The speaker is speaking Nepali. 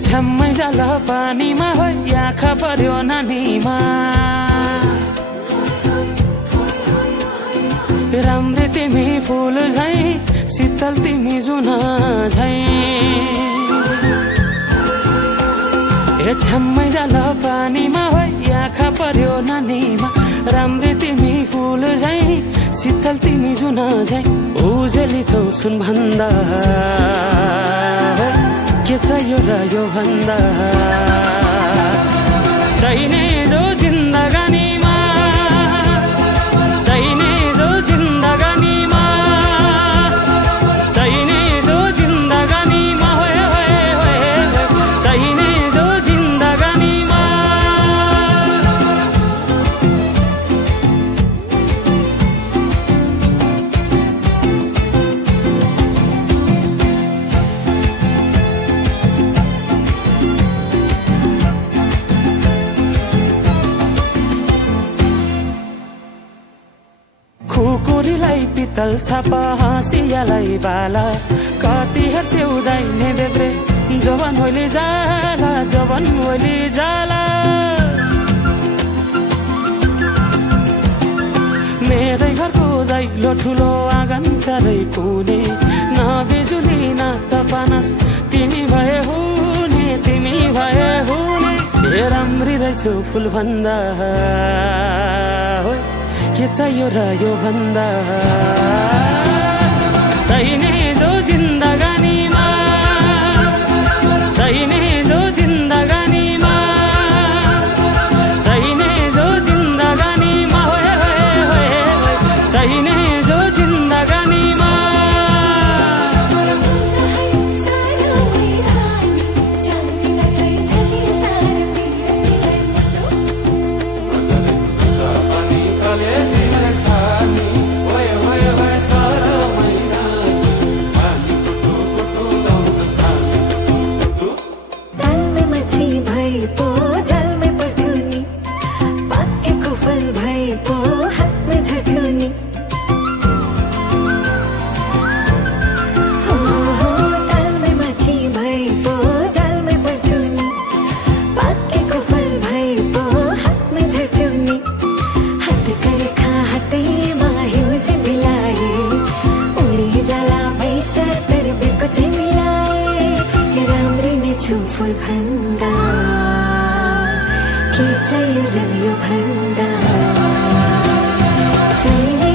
छ्याम्मै जाल पानीमा हो आँखा पर्यो नानीमा राम्री तिमी फूल झै शीतल तिमी जुन झै छ्याम्मै जाल पानीमा हो आँखा पर्यो नानीमा राम्री तिमी फूल झै शीतल तिमी जुन झै उजेली छौ सुन भन्दा के चाहियो र यो भन्दा चाहिने जो जिन्दगानीमा चाहिने जो जिन्दगानीमा चाहिने जो जिन्दगानीमा होए होए होए चाहिने जो जिन्दगानीमा खुकुरीलाई पितल छापा हाँसियालाई बाला कति हेर्छे उदाइने देब्रे जवान होली जाला जवान होली जाला मेरै घरको दैलो ठुलो आँगन चारै कुने न बिजुली न त पानस तिमी भए हुने तिमी भए हुने हे राम्री रहेछौ फुल भन्दा के चाहियो र यो भन्दा चाहिने जो जिन्दगानीमा चाहिने जो जिन्दगानीमा चाहिने जो जिन्दगानीमा होए होए होए चाहिने जो जिन्दगानीमा फूल भन्दा के चाहियो र यो भन्दा चाहिने